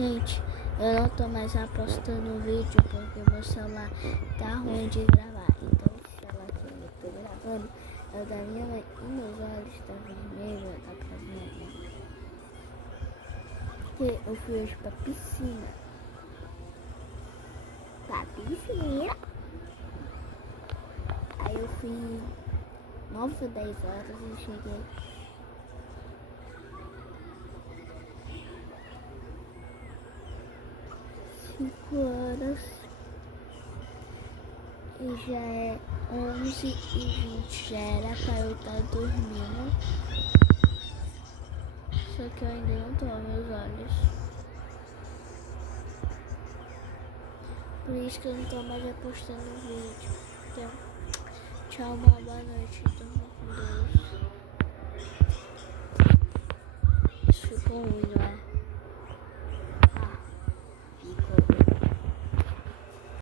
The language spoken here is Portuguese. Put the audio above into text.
Gente, eu não tô mais apostando vídeo porque meu celular tá ruim de gravar. Então o celular que eu tô gravando é o da minha mãe e meus olhos tá vermelho, dá pra ver, né? Porque eu fui hoje pra piscina. Pra piscina. Aí eu fui 9 ou 10 horas e cheguei 5 horas e já é 11h20, já era pra eu estar dormindo, só que eu ainda não tô, meus olhos. Por isso que eu não tô mais apostando vídeo. Então, tchau, uma boa noite, durma com Deus. Isso ficou ruim,